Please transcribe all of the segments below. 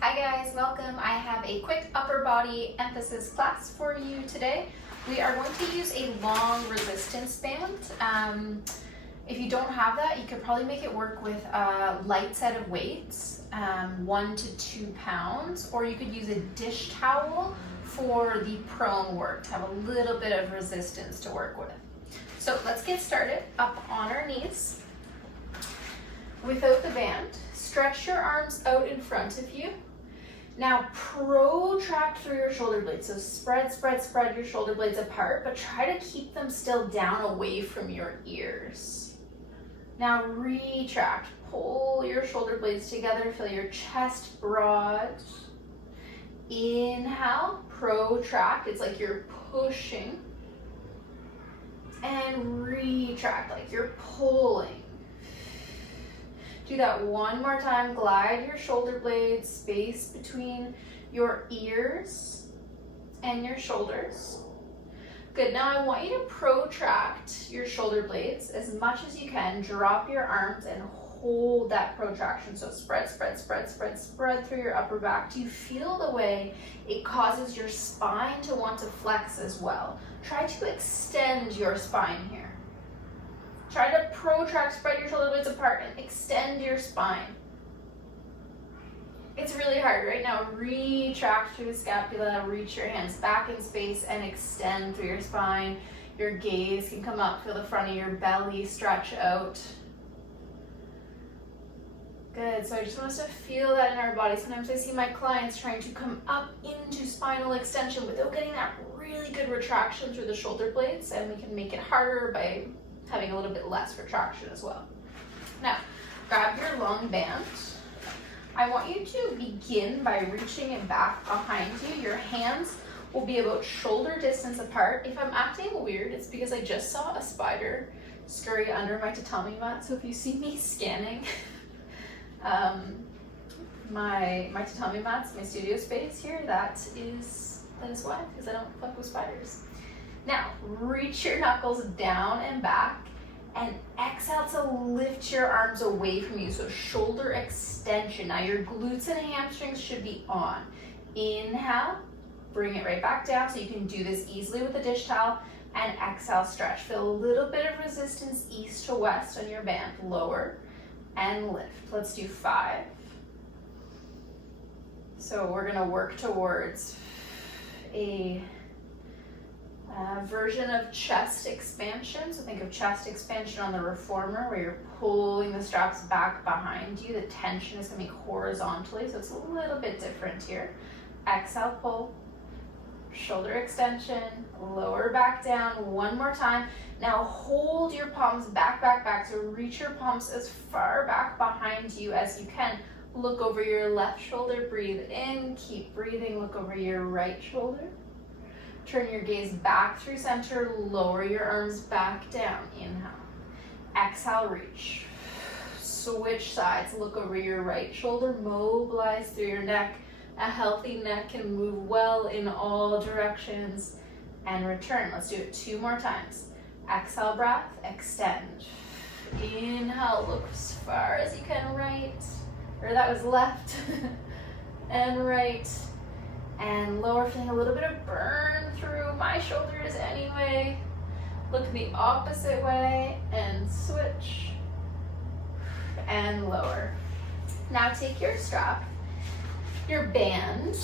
Hi guys, welcome. I have a quick upper body emphasis class for you today. We are going to use a long resistance band. If you don't have that, you could probably make it work with a light set of weights, 1 to 2 pounds, or you could use a dish towel for the prone work to have a little bit of resistance to work with. So let's get started. Up on our knees without the band. Stretch your arms out in front of you. Now protract through your shoulder blades. So spread your shoulder blades apart, but try to keep them still down away from your ears. Now retract, pull your shoulder blades together, feel your chest broad. Inhale, protract, it's like you're pushing. And retract, like you're pulling. Do that one more time. Glide your shoulder blades, space between your ears and your shoulders. Good, now I want you to protract your shoulder blades as much as you can. Drop your arms and hold that protraction. So spread through your upper back. Do you feel the way it causes your spine to want to flex as well? Try to extend your spine here. Try to protract, spread your shoulder blades apart, and extend your spine. It's really hard right now. Retract through the scapula, reach your hands back in space, and extend through your spine. Your gaze can come up, feel the front of your belly stretch out. Good, so I just want us to feel that in our body. Sometimes I see my clients trying to come up into spinal extension without getting that really good retraction through the shoulder blades, and we can make it harder by having a little bit less retraction as well. Now, grab your long band. I want you to begin by reaching it back behind you. Your hands will be about shoulder distance apart. If I'm acting weird, it's because I just saw a spider scurry under my tatami mat. So if you see me scanning my tatami mats, my studio space here, that is why, because I don't fuck with spiders. Now, reach your knuckles down and back, and exhale to lift your arms away from you, so shoulder extension. Now your glutes and hamstrings should be on. Inhale, bring it right back down, so you can do this easily with a dish towel, and exhale, stretch. Feel a little bit of resistance east to west on your band. Lower and lift. Let's do 5. So we're gonna work towards a version of chest expansion. So think of chest expansion on the reformer, where you're pulling the straps back behind you. The tension is coming horizontally, so it's a little bit different here. Exhale, pull, shoulder extension, lower back down. One more time. Now hold your palms back. So reach your palms as far back behind you as you can. Look over your left shoulder, breathe in, keep breathing. Look over your right shoulder. Turn your gaze back through center, lower your arms back down. Inhale. Exhale, reach. Switch sides, look over your right shoulder, mobilize through your neck. A healthy neck can move well in all directions. And return. Let's do it 2 more times. Exhale, breath, extend. Inhale, look as far as you can right. Or that was left. And right. And lower, feeling a little bit of burn through my shoulders anyway. Look the opposite way and switch. And lower. Now take your strap, your band,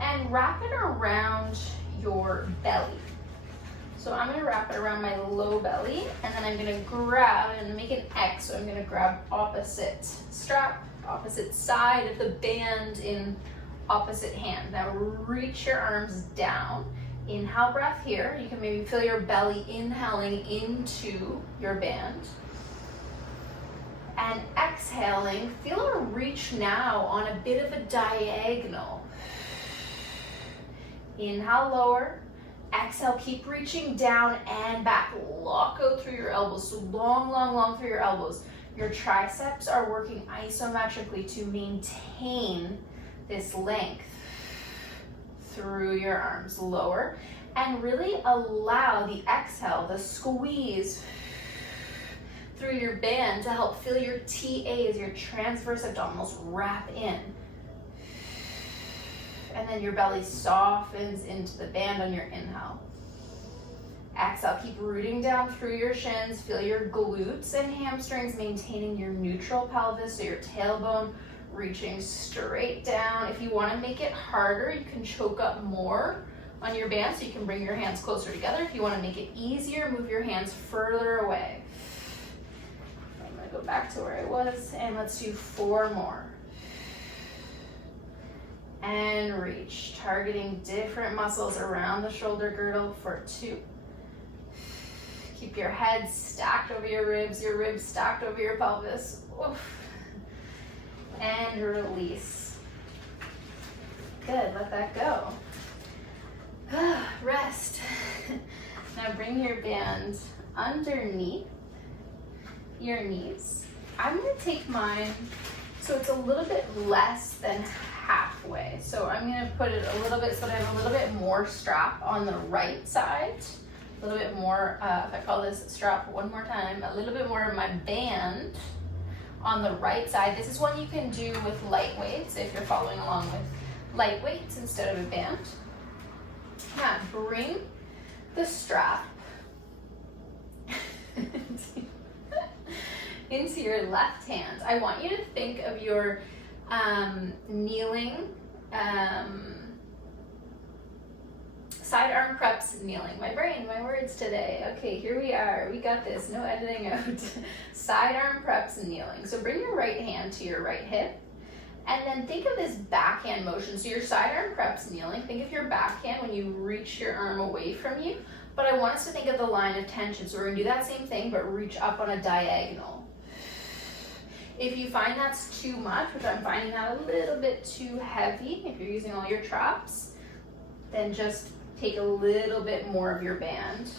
and wrap it around your belly. So I'm gonna wrap it around my low belly, and then I'm gonna grab and make an X. So I'm gonna grab opposite strap, opposite side of the band in opposite hand. Now reach your arms down. Inhale, breath here. You can maybe feel your belly inhaling into your band. And exhaling, feel a reach now on a bit of a diagonal. Inhale, lower. Exhale, keep reaching down and back. Lock out through your elbows. So long through your elbows. Your triceps are working isometrically to maintain this length through your arms. Lower, and really allow the exhale, the squeeze through your band to help feel your TAs, your transverse abdominals, wrap in. And then your belly softens into the band on your inhale. Exhale, keep rooting down through your shins. Feel your glutes and hamstrings maintaining your neutral pelvis, so your tailbone reaching straight down. If you want to make it harder, you can choke up more on your band, so you can bring your hands closer together. If you want to make it easier, move your hands further away. I'm going to go back to where I was, and let's do 4 more. And reach, targeting different muscles around the shoulder girdle for 2. Keep your head stacked over your ribs stacked over your pelvis. Oof. And release. Good, let that go. Rest. Now bring your band underneath your knees. I'm gonna take mine, so it's a little bit less than halfway. So I'm gonna put it a little bit so that I have a little bit more strap on the right side. A little bit more, if I call this strap one more time, a little bit more of my band on the right side. This is one you can do with light weights if you're following along with light weights instead of a band. Now bring the strap into your left hand. I want you to think of your kneeling, side arm preps, kneeling. My brain, my words today. Okay, here we are. We got this. No editing out. Side arm preps, kneeling. So bring your right hand to your right hip. And then think of this backhand motion. So your side arm preps, kneeling. Think of your backhand when you reach your arm away from you. But I want us to think of the line of tension. So we're going to do that same thing, but reach up on a diagonal. If you find that's too much, which I'm finding that a little bit too heavy, if you're using all your traps, then just take a little bit more of your band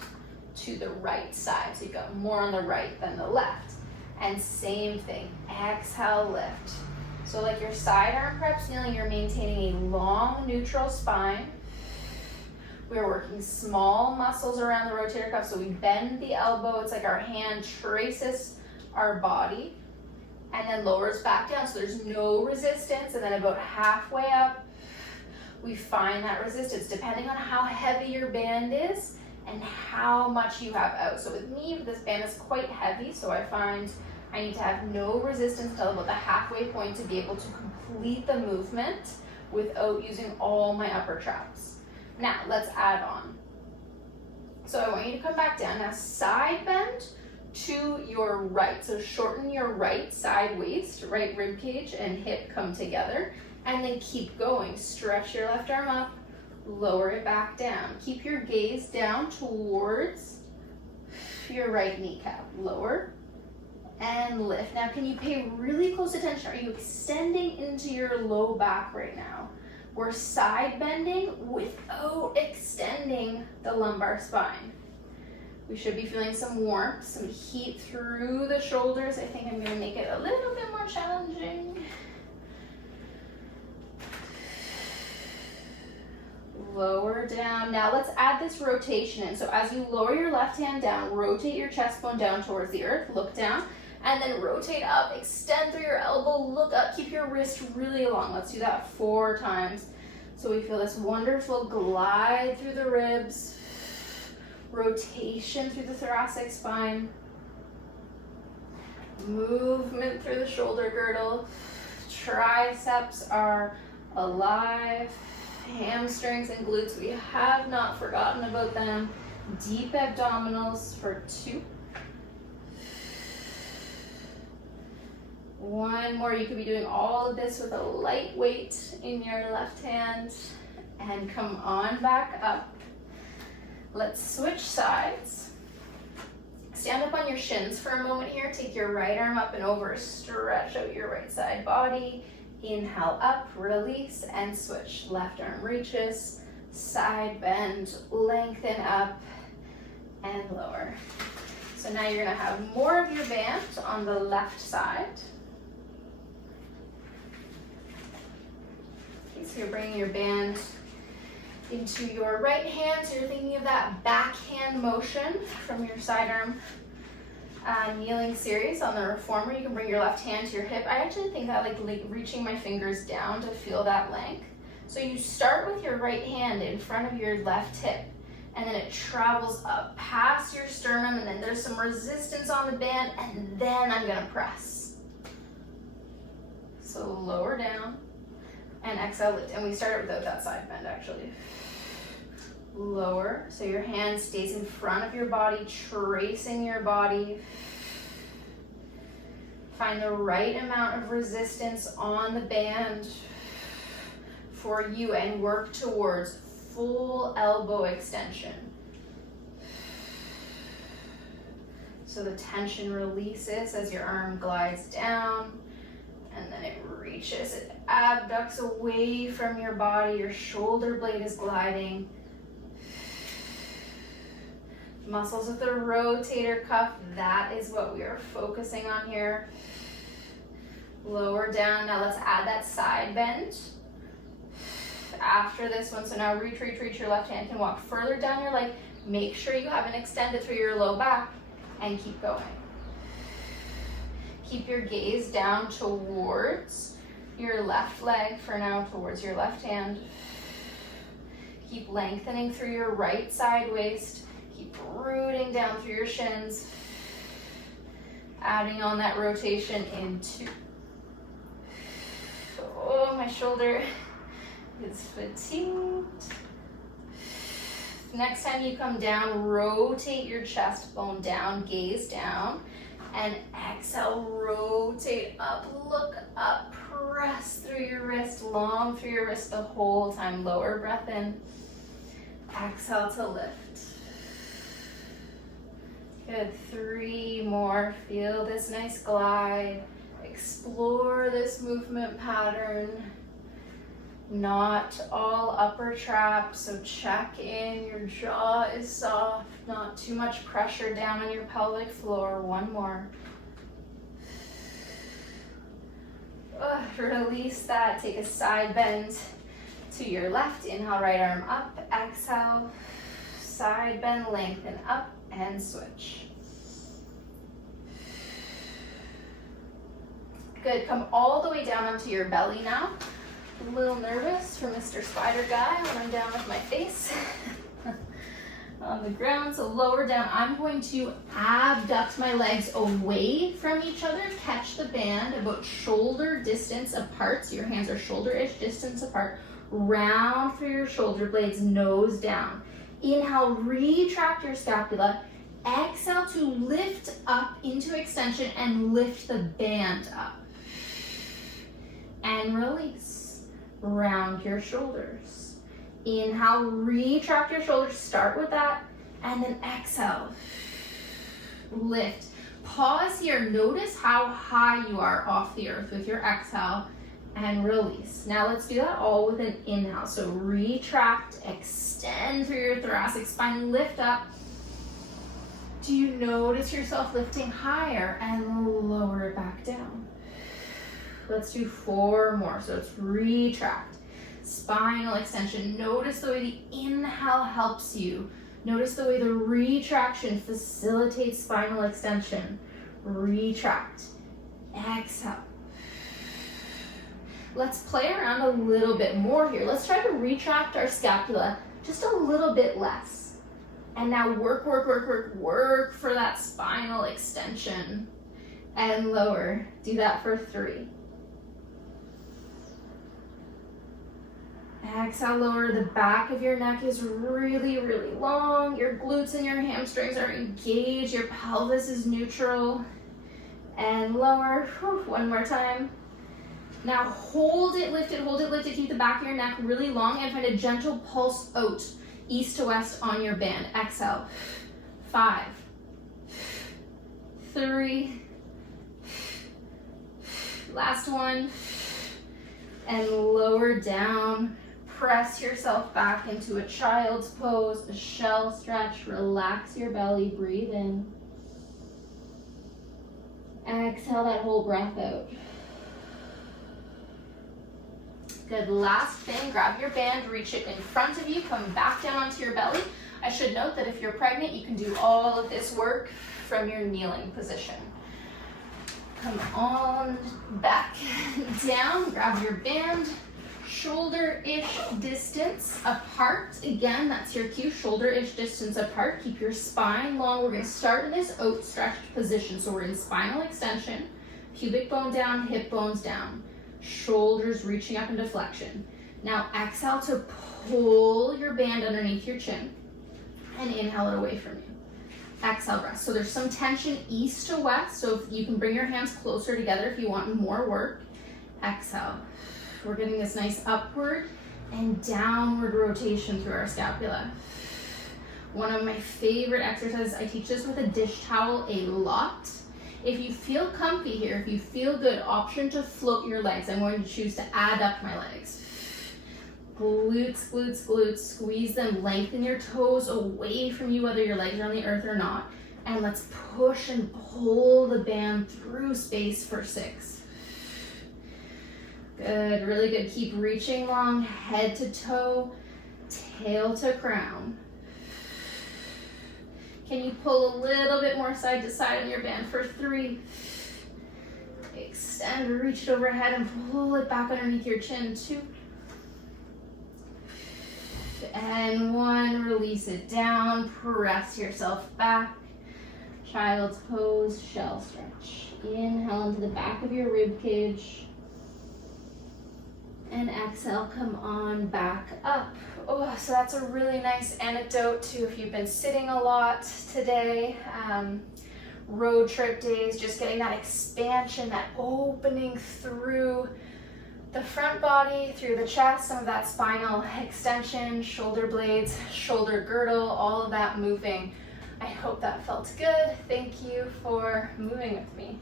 to the right side. So you've got more on the right than the left. And same thing, exhale, lift. So like your side arm preps kneeling, you're maintaining a long neutral spine. We're working small muscles around the rotator cuff. So we bend the elbow. It's like our hand traces our body and then lowers back down. So there's no resistance. And then about halfway up, we find that resistance depending on how heavy your band is and how much you have out. So with me, this band is quite heavy, so I find I need to have no resistance until about the halfway point to be able to complete the movement without using all my upper traps. Now, let's add on. So I want you to come back down. Now, side bend to your right. So shorten your right side waist, right rib cage and hip come together. And then keep going. Stretch your left arm up, lower it back down. Keep your gaze down towards your right kneecap. Lower and lift. Now, can you pay really close attention? Are you extending into your low back right now? We're side bending without extending the lumbar spine. We should be feeling some warmth, some heat through the shoulders. I think I'm going to make it a little bit more challenging. Lower down. Now let's add this rotation in. So as you lower your left hand down, rotate your chest bone down towards the earth, look down, and then rotate up, extend through your elbow, look up, keep your wrist really long. Let's do that 4 times. So we feel this wonderful glide through the ribs, rotation through the thoracic spine, movement through the shoulder girdle, triceps are alive, hamstrings and glutes, we have not forgotten about them. Deep abdominals for 2. 1 more. You could be doing all of this with a light weight in your left hand. And come on back up. Let's switch sides. Stand up on your shins for a moment here. Take your right arm up and over. Stretch out your right side body. Inhale up, release, and switch. Left arm reaches, side bend, lengthen up, and lower. So now you're gonna have more of your band on the left side. Okay, so you're bringing your band into your right hand, so you're thinking of that backhand motion from your side arm kneeling series on the reformer. You can bring your left hand to your hip. I actually think I like reaching my fingers down to feel that length. So you start with your right hand in front of your left hip, and then it travels up past your sternum, and then there's some resistance on the band, and then I'm gonna press. So lower down, and exhale, lift. And we start it without that side bend, actually. Lower, so your hand stays in front of your body, tracing your body. Find the right amount of resistance on the band for you and work towards full elbow extension. So the tension releases as your arm glides down, and then it reaches, it abducts away from your body, your shoulder blade is gliding. Muscles of the rotator cuff, that is what we are focusing on here. Lower down, now let's add that side bend. After this one, so now reach, your left hand can walk further down your leg. Make sure you haven't extended through your low back, and keep going. Keep your gaze down towards your left leg for now, towards your left hand. Keep lengthening through your right side waist. Keep rooting down through your shins. Adding on that rotation in 2. Oh, my shoulder is fatigued. Next time you come down, rotate your chest bone down, gaze down, and exhale, rotate up, look up, press through your wrist, long through your wrist the whole time. Lower breath in, exhale to lift. Good, 3 more. Feel this nice glide. Explore this movement pattern. Not all upper trap, so check in. Your jaw is soft, not too much pressure down on your pelvic floor. 1 more. Release that. Take a side bend to your left. Inhale, right arm up. Exhale, side bend, lengthen up, and switch. Good, come all the way down onto your belly now. A little nervous for Mr. Spider Guy when I'm down with my face on the ground. So lower down, I'm going to abduct my legs away from each other, catch the band about shoulder distance apart. So your hands are shoulder-ish distance apart. Round through your shoulder blades, nose down. Inhale, retract your scapula. Exhale to lift up into extension and lift the band up. And release. Round your shoulders. Inhale, retract your shoulders. Start with that. And then exhale. Lift. Pause here. Notice how high you are off the earth with your exhale. And release. Now let's do that all with an inhale. So retract, extend through your thoracic spine, lift up. Do you notice yourself lifting higher and lower it back down? Let's do 4 more. So it's retract, spinal extension. Notice the way the inhale helps you. Notice the way the retraction facilitates spinal extension. Retract, exhale. Let's play around a little bit more here. Let's try to retract our scapula just a little bit less. And now work for that spinal extension. And lower. Do that for 3. Exhale, lower. The back of your neck is really, really long. Your glutes and your hamstrings are engaged. Your pelvis is neutral. And lower. 1 more time. Now hold it lifted, keep the back of your neck really long and find a gentle pulse out, east to west on your band. Exhale, 5, 3, last one, and lower down. Press yourself back into a child's pose, a shell stretch, relax your belly, breathe in. Exhale that whole breath out. Good, last thing, grab your band, reach it in front of you, come back down onto your belly. I should note that if you're pregnant, you can do all of this work from your kneeling position. Come on back down, grab your band, shoulder-ish distance apart. Again, that's your cue, shoulder-ish distance apart. Keep your spine long. We're gonna start in this oat stretched position. So we're in spinal extension, pubic bone down, hip bones down, shoulders reaching up into flexion. Now exhale to pull your band underneath your chin and inhale it away from you. Exhale, rest. So there's some tension east to west, so if you can bring your hands closer together if you want more work. Exhale. We're getting this nice upward and downward rotation through our scapula. One of my favorite exercises, I teach this with a dish towel a lot. If you feel comfy here, if you feel good, option to float your legs. I'm going to choose to add up my legs. Glutes, glutes, glutes, squeeze them, lengthen your toes away from you, whether your legs are on the earth or not. And let's push and pull the band through space for 6. Good, really good. Keep reaching long, head to toe, tail to crown. Can you pull a little bit more side to side on your band for 3? Extend, reach it overhead and pull it back underneath your chin. 2. And 1, release it down, press yourself back. Child's pose, shell stretch. Inhale into the back of your rib cage. And exhale, come on back up. Oh, so that's a really nice antidote to if you've been sitting a lot today. Road trip days, just getting that expansion, that opening through the front body, through the chest, some of that spinal extension, shoulder blades, shoulder girdle, all of that moving. I hope that felt good. Thank you for moving with me.